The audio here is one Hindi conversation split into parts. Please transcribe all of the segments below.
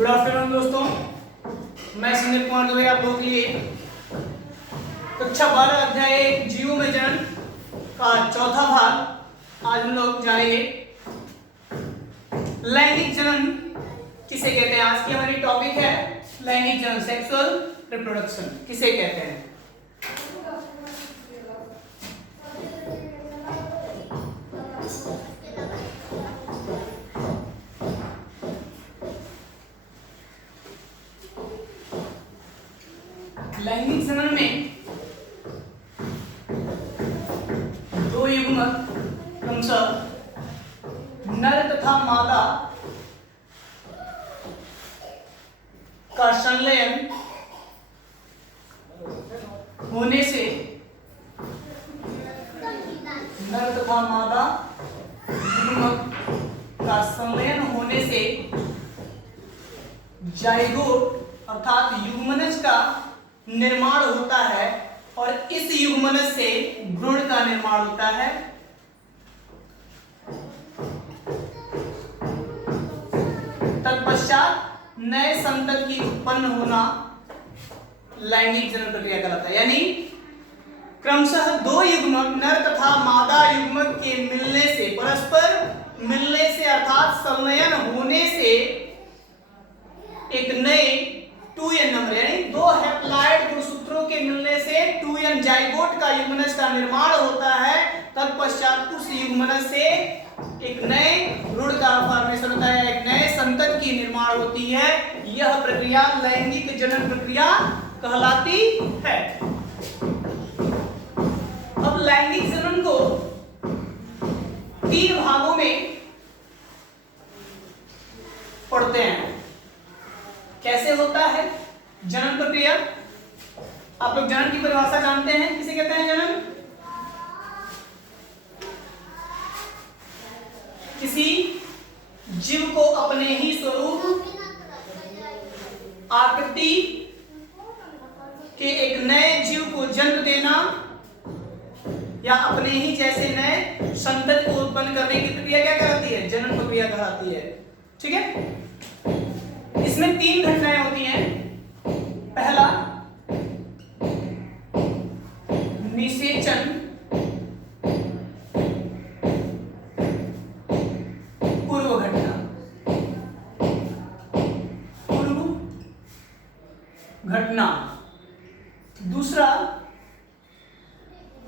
गुड आफ्टरनून दोस्तों, मैं संदीप कुमार दुबे आप लोगों के लिए कक्षा 12 अध्याय जीव में जनन का चौथा भाग आज हम लोग जानेंगे। लैंगिक जनन किसे कहते हैं? आज की हमारी टॉपिक है लैंगिक जनन, सेक्सुअल रिप्रोडक्शन किसे कहते हैं। लैंगिक जनन में दो युग्मक क्रमशः नर तथा मादा का संलयन होने से नर तथा मादा युग्मक का संलयन होने से जाइगोट अर्थात युग्मनज का निर्माण होता है और इस युग्मनज से भ्रूण का निर्माण होता है। तत्पश्चात नए संतति की उत्पन्न होना लैंगिक जनन प्रक्रिया कहलाता है। यानी क्रमशः दो युग्मक नर तथा मादा युग्मक के मिलने से, परस्पर मिलने से अर्थात संलयन होने से एक नए 2n नंबर यानी दो हैप्लॉइड गुणसूत्रों के मिलने से 2n जाइगोट का युग्मनज का निर्माण होता है। तत्पश्चात उस युग्मनज से एक नए भ्रूण का फॉर्मेशन होता है, एक नए संतति की निर्माण होती है। यह प्रक्रिया लैंगिक जनन प्रक्रिया कहलाती है। अब लैंगिक जनन को 3 भागों में पढ़ते हैं। कैसे होता है जनन प्रक्रिया? आप लोग जनन की परिभाषा जानते हैं, किसे कहते हैं जनन? किसी जीव को अपने ही स्वरूप आकृति के एक नए जीव को जन्म देना या अपने ही जैसे नए संतति को उत्पन्न करने की प्रक्रिया क्या कहलाती है? जनन प्रक्रिया कहलाती है। ठीक है, इसमें 3 घटनाएं होती हैं। पहला निषेचन, पूर्व घटना, पूर्व घटना। दूसरा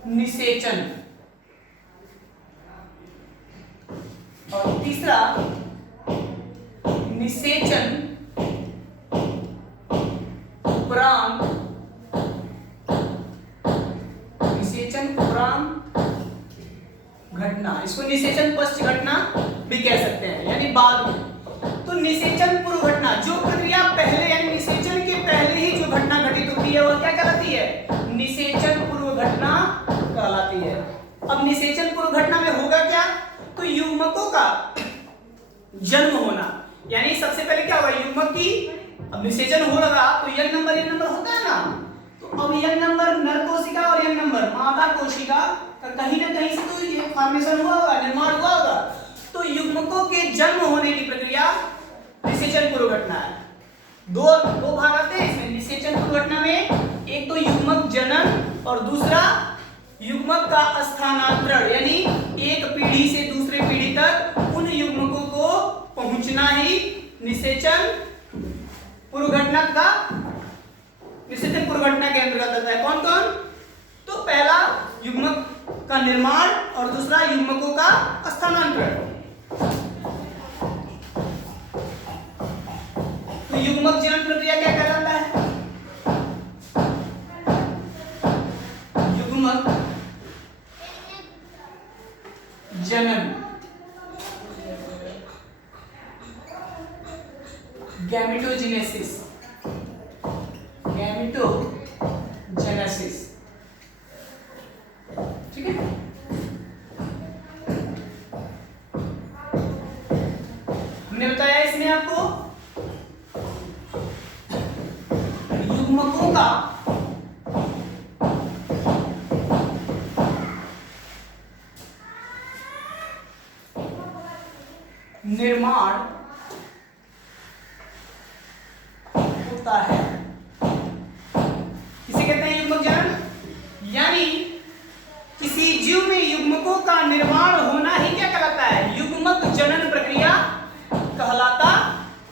निषेचन और तीसरा निषेचन उपरांत, निषेचन उपरांत घटना। इसको निषेचन पश्च घटना भी कह सकते हैं, यानी बाद में। तो निषेचन पूर्व घटना, जो प्रक्रिया पहले यानी निषेचन के पहले ही जो घटना घटित होती है वह क्या कहलाती है? निषेचन पूर्व घटना कहलाती है। अब निषेचन पूर्व घटना में होगा क्या? तो युग्मकों का जन्म होना, यानी सबसे पहले क्या होगा? युग्मक की अब निषेचन हो लगा तो n नंबर होता है ना, तो अब n नंबर नर कोशिका और n नंबर मादा कोशिका का कहीं ना कहीं से तो ये फॉर्मेशन हुआ होगा, निर्माण हुआ होगा। तो युग्मकों के जन्म होने की प्रक्रिया निषेचन पूर्व घटना है। दो भाग आते हैं इसमें निषेचन पूर्व घटना में। एक तो युग्मक जनन और दूसरा युग्मक का स्थानांतरण, यानी एक पीढ़ी से दूसरे पीढ़ी तक उन युग्मकों को पहुंचना ही निषेचन पूर्व घटना का निषेचन पूर्व घटना के अंतर्गत आता है। कौन कौन? तो पहला युग्मक का निर्माण और दूसरा युग्मकों का स्थानांतरण। तो युग्मक जनन प्रक्रिया क्या कहलाता है? युग्मक जनन, गैमेटोजेनेसिस, गैमेटोजेनेसिस। ठीक है, हमने बताया इसमें आपको युग्मकों का निर्माण होता है। इसे कहते हैं युग्मक जनन। यानी किसी जीव में युग्मकों का निर्माण होना ही क्या कहलाता है? युग्मक जनन प्रक्रिया कहलाता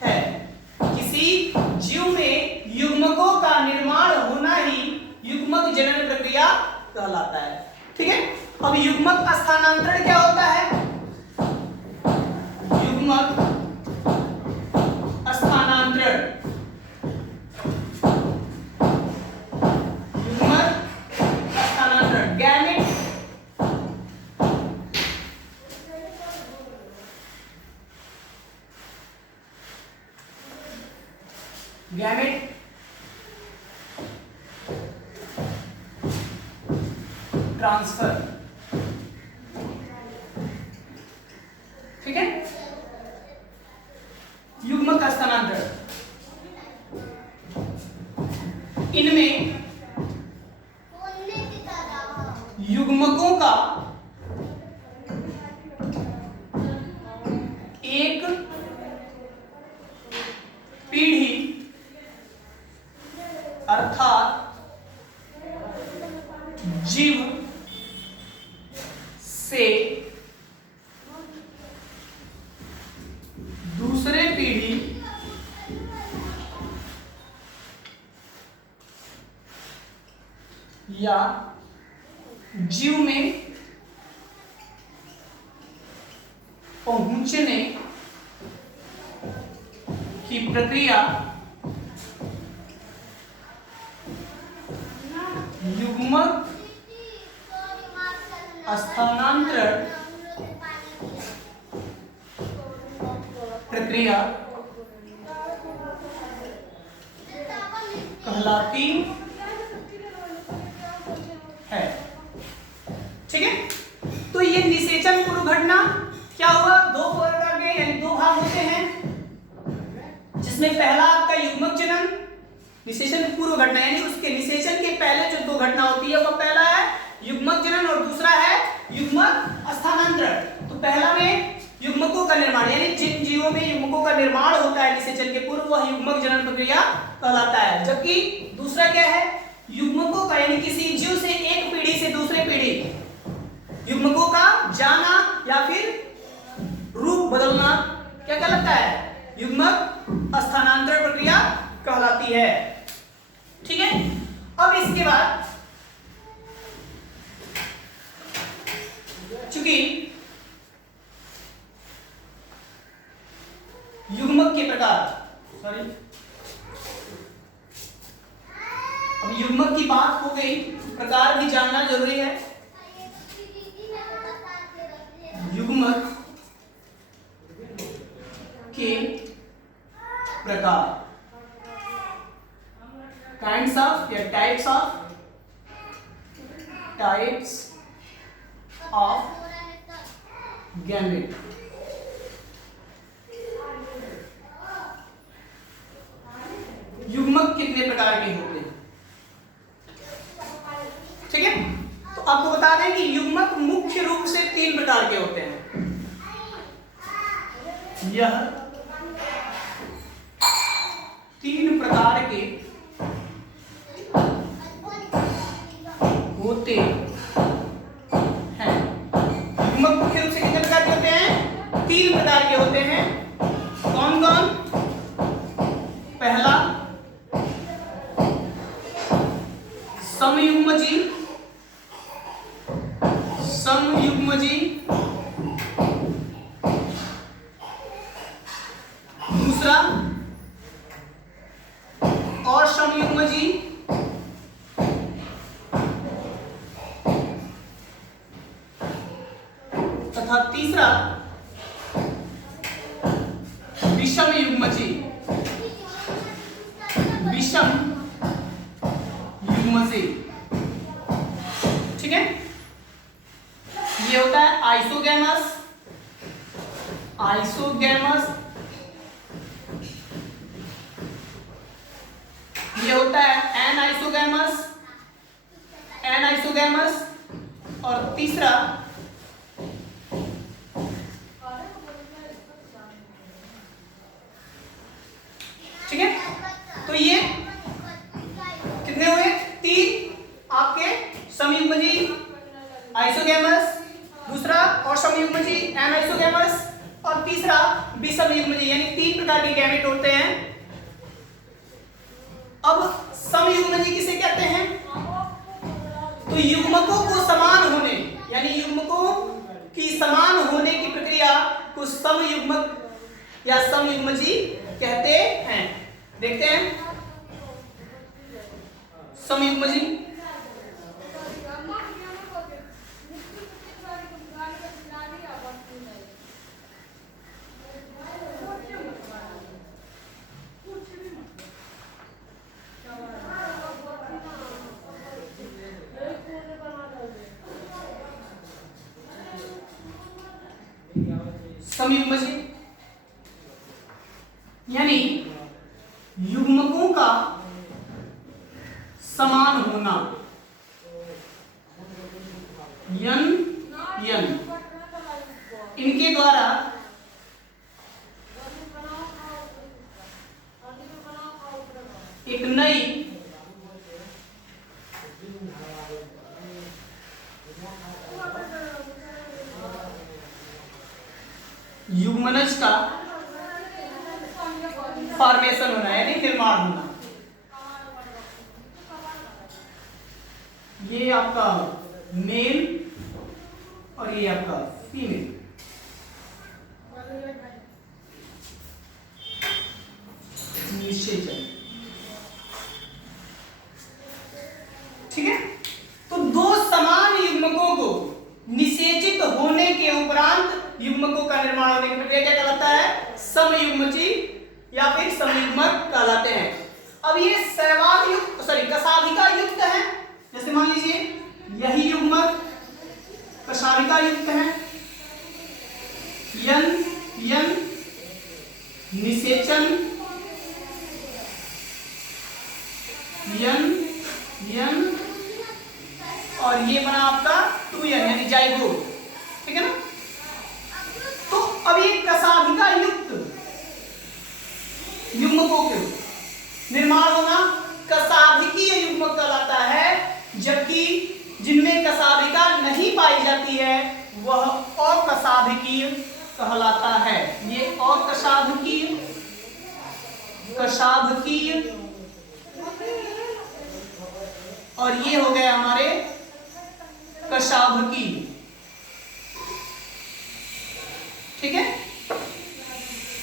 है। किसी जीव में युग्मकों का निर्माण होना ही युग्मक जनन प्रक्रिया कहलाता है। ठीक है, अब युग्मक स्थानांतरण क्या होता है? युग्मक स्थानांतरण, युग्मक स्थानांतरण गैमेट ट्रांसफर। ठीक है, युग्मक स्थानांतरण, इनमें युग्मकों का एक पीढ़ी अर्थात जीव से दूसरे पीढ़ी या जीव में पहुंचने की प्रक्रिया युग्मक स्थानांतरण प्रक्रिया कहलाती है। ठीक है, तो ये निषेचन पूर्व घटना क्या हुआ? दो प्रकार के यानी दो भाग होते हैं, जिसमें पहला आपका युग्मक जनन, निषेचन पूर्व घटना यानी उसके निषेचन के पहले जो दो घटना होती है वो पहला है युग्मक जनन और दूसरा है युग्मक स्थानांतरण। तो पहला में युग्मकों का निर्माण यानी जिन जीवों में युग्मकों का निर्माण होता है निषेचन के पूर्व, वह युग्मक जनन प्रक्रिया कहलाता है। जबकि दूसरा क्या है? युग्मकों का यानी किसी जीव से एक पीढ़ी से दूसरे पीढ़ी युग्मकों का जाना या फिर रूप बदलना क्या कहलाता है? युग्मक स्थानांतरण प्रक्रिया कहलाती है। ठीक है, अब इसके बाद चूंकि युग्मक के प्रकार अब युग्मक की बात हो गई, प्रकार भी जानना जरूरी है। युग्मक के प्रकार, काइंड्स ऑफ या टाइप्स ऑफ गैमेट। युग्मक कितने प्रकार के होते हैं? ठीक है, तो आपको बता दें कि युग्मक मुख्य रूप से तीन प्रकार के होते हैं। यह तीन प्रकार के होते हैं। युग्मक मुख्य रूप से कितने प्रकार के होते हैं? तीन प्रकार के होते हैं। कौन कौन? पहला समयुग्मजी, दूसरा असमयुग्मजी, तथा तीसरा विषम युग्मजी, ठीक है, ये होता है आइसोगैमस, ये होता है एनाइसोगैमस, और तीसरा ठीक है। तो ये कितने हुए? 3 आपके समयुग्मजी आइसोगैमस, दूसरा और समयुग्मजी एनाइसोगैमस, और तीसरा विषमयुग्मजी, यानी 3 प्रकार के गैमेट होते हैं। अब समयुग्मजी किसे कहते हैं? तो युग्मकों को समान होने, यानी युग्मकों की समान होने की प्रक्रिया को समयुग्मक या समयुग्मजी कहते हैं। देखते हैं समयुग्मजी। समयुग्मजी यानी युग्मकों का समान होना, यन यन, इनके द्वारा एक नई युग्मनज का फॉर्मेशन होना, यानी निर्माण होना। ये आपका मेल और ये आपका फीमेल। निषेचन, ठीक है। तो दो समान युग्मकों को निषेचित होने के उपरांत युग्मकों का निर्माण होने की प्रक्रिया क्या कहलाता है? समयुग्मजी या फिर समयुग्मक कहलाते हैं। अब ये सहवाग युक्त कशाभिका युक्त है, जैसे मान लीजिए यही युग्मक कशाभिका युक्त है, यन यन निषेचन, यन यन, और ये बना आपका 2n यानी जाइगोट, ठीक है ना। तो अब ये कशाभिका युक्त युग्मकों के निर्माण होना कशाभिकीय युग्मक कहलाता है, जबकि जिनमें कशाभिका नहीं पाई जाती है वह अकशाभिकीय कहलाता है। ये अकशाभिकीय, कशाभिकीय, और ये हो गए हमारे कशाभिकीय, ठीक है,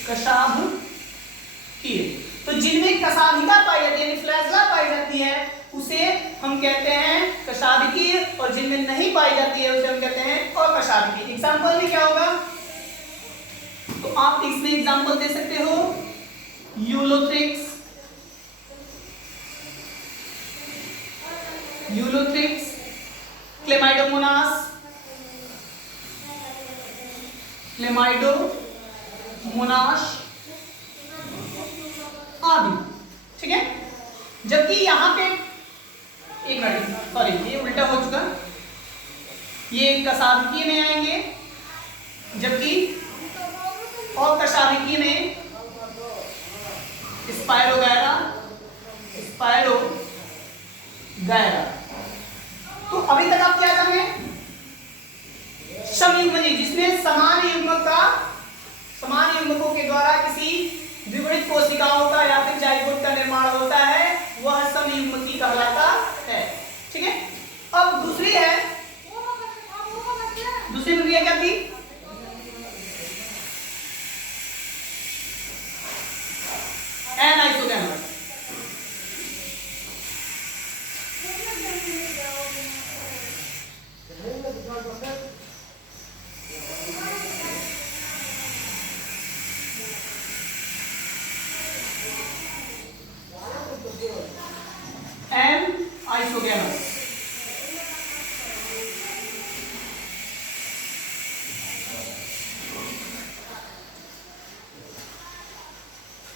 कशाभिकीय। तो जिनमें कशाभिका पाई जाती है, फ्लैजला पाई जाती है, उसे हम कहते हैं कशाभिकीय, और जिनमें नहीं पाई जाती है उसे हम कहते हैं अकशाभिकीय। एग्जांपल में क्या होगा? तो आप इसमें एग्जांपल दे सकते हो यूलोथ्रिक्स, यूलोथ्रिक्स, क्लेमाइडोमोनास, क्लेमाइडोमोनास आदि, ठीक है। जबकि यहां पे एक मिनट, सॉरी ये उल्टा हो चुका, ये कशाभिकीय में आएंगे, जबकि और कशाभिकीय में स्पायरोगैरा, स्पायरोगैरा। तो अभी तक आप क्या जाने? समयुग्मजी, जिसमें समान युग्मकों के द्वारा किसी द्विगुणित कोशिकाओं का या फिर जाइगोट का निर्माण होता है, वह समयुग्मकी कहलाता है, ठीक है। अब दूसरी प्रक्रिया क्या थी? एनाइसोगैमस। एनाइसोगैमस,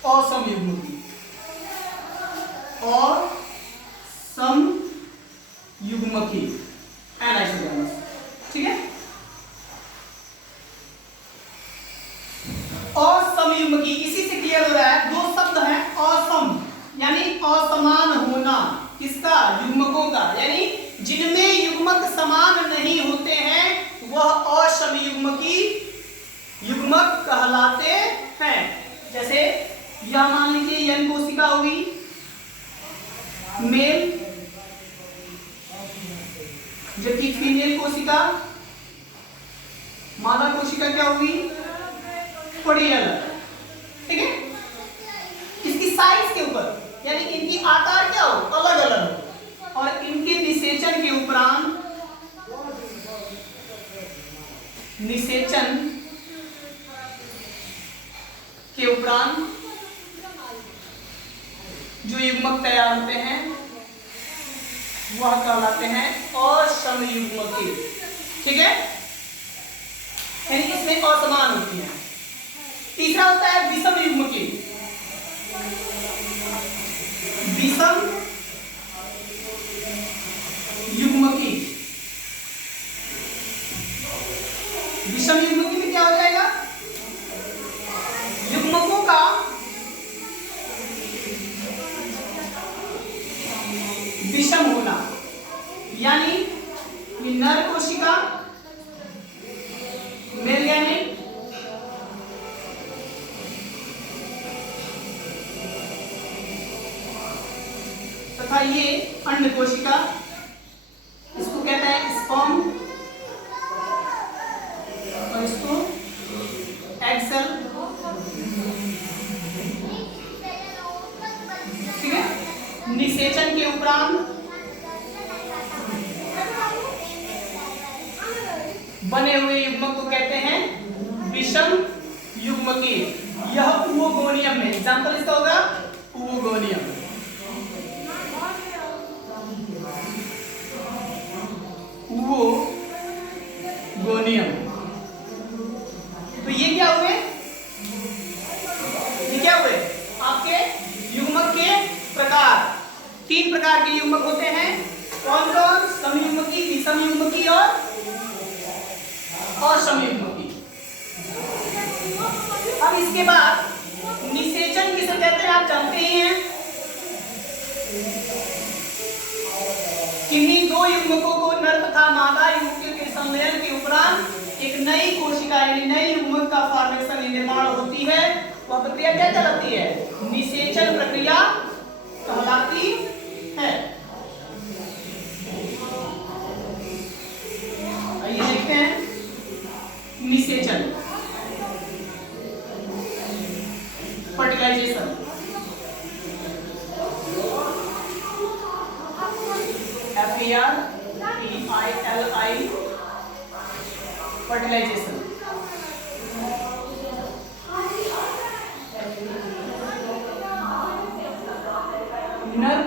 असमयुग्मकी, और समयुग्मकी एनाइसोगैमस, ठीक है। असमयुग्मकी, इसी से क्लियर हो रहा है, दो शब्द हैं असम यानी किसका? युग्मकों का, यानी जिनमें युग्मक समान नहीं होते हैं वह असमयुग्मकी युग्मक कहलाते हैं। जैसे यह मान लीजिए n कोशिका होगी मेल, जबकि फीमेल कोशिका मादा कोशिका क्या होगी? थोड़ी अलग, ठीक है। इसकी साइज के ऊपर, यानी इनकी आकार क्या हो? अलग अलग हो, और इनके निषेचन के उपरांत, निषेचन के उपरांत जो युग्मक तैयार होते हैं वह कहलाते हैं असमयुग्मकी, ठीक है, यानी इसमें असमान होती है। तीसरा होता है विषम युग्मकी। विषम युग्मकी, विषम युग्मकी में क्या हो जाएगा? युग्मकों का विषम होना, यानी ये नर कोशिका मेल गैमेट तथा ये अंड कोशिका, इसको कहते हैं स्पर्म और इसको एग सेल, ठीक है। निषेचन के उपरांत बने हुए युग्मक को कहते हैं विषम युग्मकी। यह ओवोगोनियम में, एग्जांपल इसका होगा ओवोगोनियम, ओवोगोनियम। तो ये क्या हुए? ये क्या हुए? आपके युग्मक के प्रकार। 3 प्रकार के युग्मक होते हैं, कौन कौन? समयुग्मकी, विषम युग्मकी और असमयुग्मकी। अब इसके बाद निषेचन किसे कहते हैं आप जानते ही हैं। किन्हीं 2 युग्मकों को नर तथा मादा युग्मकों के सम्मेलन के उपरांत एक नई कोशिका यानी नई युग्मक का फॉर्मेशन निर्माण होती है, वह प्रक्रिया क्या कहलाती है? निषेचन प्रक्रिया कहलाती है। आइए देखते हैं निषेचन, फर्टिलाइजेशन। FERTILI, fertilisation. नर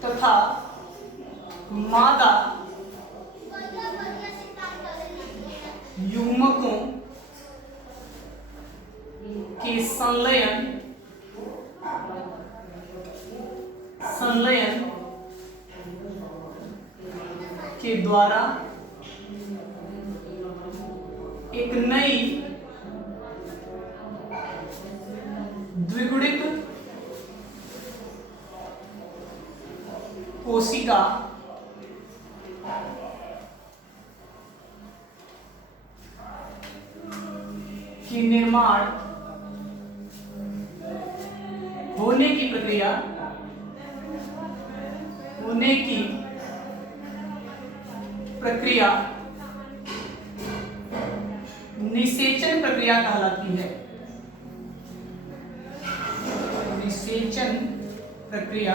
तथा मादा युग्मकों के संलयन के द्वारा एक नई द्विगुणित कोशिका की निर्माण होने की प्रक्रिया निषेचन प्रक्रिया कहलाती है। निषेचन प्रक्रिया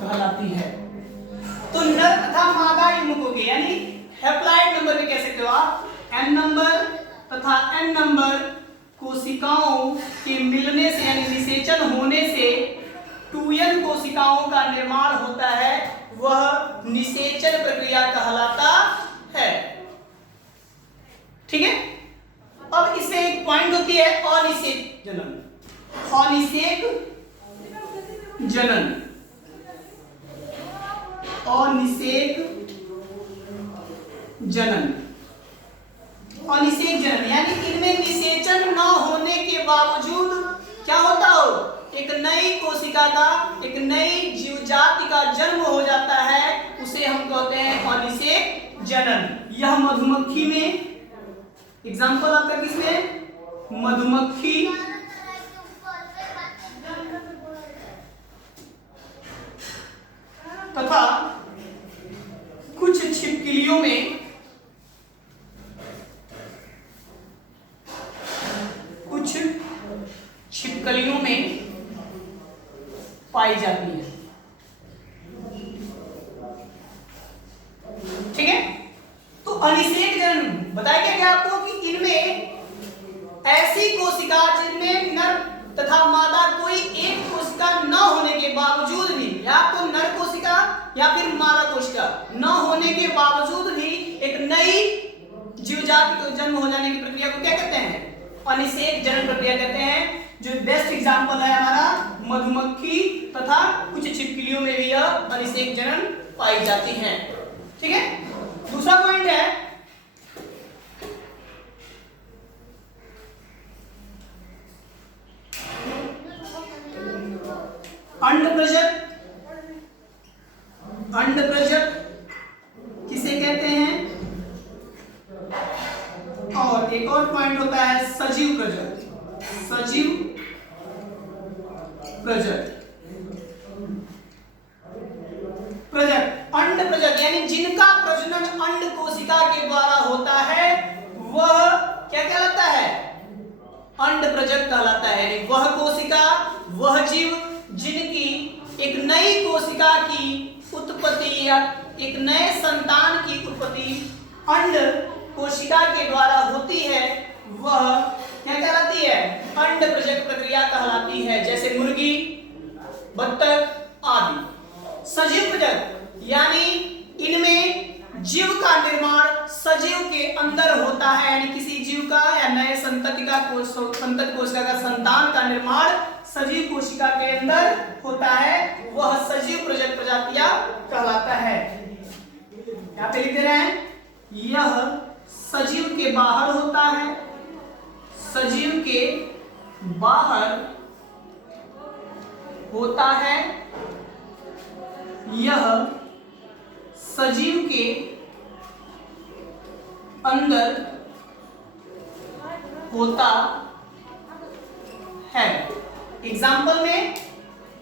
कहलाती है। तो नर तथा मादा युग्मकों के, यानी हैप्लॉइड नंबर भी कह सकते हो आप, n नंबर तथा n नंबर कोशिकाओं के मिलने से यानी निषेचन होने से 2n कोशिकाओं का निर्माण होता है, वह निषेचन प्रक्रिया कहलाता है, ठीक है। अब इसमें एक पॉइंट होती है अनिषेक जनन। अनिषेक जनन, अनिषेक जनन, अनिषेक जनन यानी इनमें निषेचन न के बावजूद क्या होता हो, एक नई कोशिका का, एक नई जीव जाति का जन्म हो जाता है, उसे हम कहते हैं अनिषेक जनन। यह मधुमक्खी में, एग्जाम्पल आपका किसमें, मधुमक्खी तथा कुछ छिपकलियों में, कुछ छिपकलियों में पाई जाती है। ठीक है, तो अनिषेक जनन बताया गया आपको कि इनमें ऐसी कोशिका जिनमें नर तथा मादा कोई एक कोशिका न होने के बावजूद भी, या तो नर कोशिका या फिर मादा कोशिका न होने के बावजूद भी एक नई जीव जाति को जन्म हो जाने की प्रक्रिया को क्या कहते हैं, अनिषेक जनन प्रक्रिया कहते हैं। जो बेस्ट एग्जांपल है हमारा मधुमक्खी तथा कुछ छिपकलियों में भी यह अनिषेक जनन पाई जाती है। ठीक है, दूसरा पॉइंट है अंडप्रजक। अंडप्रजक किसे कहते हैं, और एक और पॉइंट होता है सजीव प्रजक। सजीव प्रजक, प्रजक अंड प्रजक यानी जिनका प्रजनन अंड कोशिका के द्वारा होता है वह क्या कहलाता है, अंड प्रजक कहलाता है। यानी वह कोशिका, वह जीव जिनकी एक नई कोशिका की उत्पत्ति या एक नए संतान की उत्पत्ति अंड कोशिका के द्वारा होती है, वह क्या कहलाती है, अंड प्रजक प्रक्रिया कहलाती है। जैसे मुर्गी, बत्तख आदि। सजीव प्रजक यानी इनमें जीव का निर्माण सजीव के अंदर होता है, यानी किसी जीव का या नए संतति कोशिका का संतान का निर्माण सजीव कोशिका के अंदर होता है, वह सजीव प्रजक प्रजातियां कहलाता है। यहाँ पे लिख दे रहे हैं, यह सजीव के बाहर होता है, सजीव के बाहर होता है, यह सजीव के अंदर होता है। एग्जाम्पल में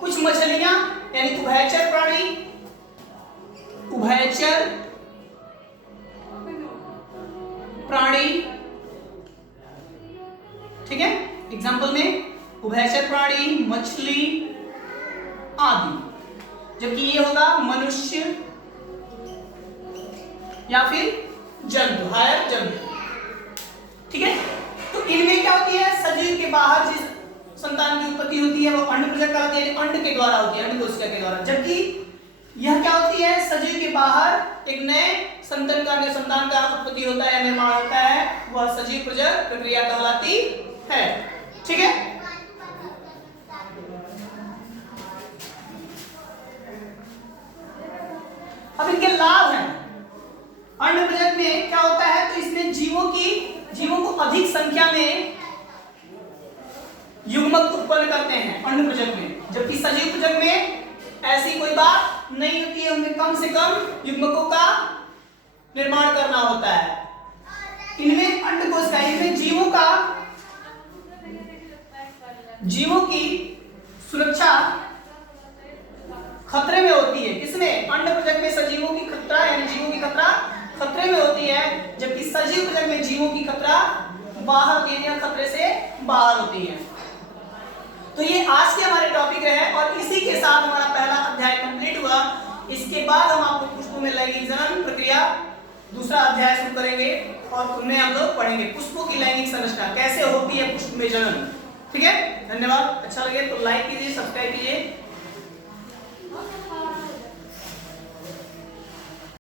कुछ मछलियां यानी उभयचर प्राणी, उभयचर प्राणी, ठीक है, एग्जाम्पल में उभयचर प्राणी, मछली आदि। जबकि ये होगा मनुष्य या फिर जंतु, हायर जंतु। ठीक है, तो इनमें क्या होती है, सजीव के बाहर जिस संतान की उत्पत्ति होती है वो अंड प्रजक कहलाती है, अंड के द्वारा होती है, अंड कोशिका के द्वारा। जबकि यह क्या होती है, सजीव के बाहर एक नए संतान का उत्पत्ति होता है, निर्माण होता है, वह सजीव प्रजक प्रक्रिया कहलाती है। ठीक है, अब इनके लाभ हैं। अंड प्रजक में क्या होता है, तो इसमें जीवों को अधिक संख्या में युग्मक उत्पन्न करते हैं अंड प्रजक में, जबकि सजीव प्रजक में ऐसी कोई बात नहीं होती है, उनमें कम से कम युग्मकों का निर्माण करना होता है। इनमें अंड कोशिका, इनमें जीवों की सुरक्षा खतरे में होती है। किसमें, अंड प्रजक में सजीवों की खतरा यानी जीवों की खतरा खतरे में होती है, जबकि सजीव प्रजक में जीवों की खतरा बाहर होती है, खतरे से बाहर होती है। तो ये आज के हमारे टॉपिक रहे और इसी के साथ हमारा पहला अध्याय कंप्लीट हुआ। इसके बाद हम आपको पुष्पों में लैंगिक जनन प्रक्रिया दूसरा अध्याय शुरू करेंगे और उनमें हम लोग पढ़ेंगे पुष्पों की लैंगिक संरचना कैसे होती है पुष्प में जनन। ठीक है, धन्यवाद। अच्छा लगे तो लाइक कीजिए, सब्सक्राइब कीजिए।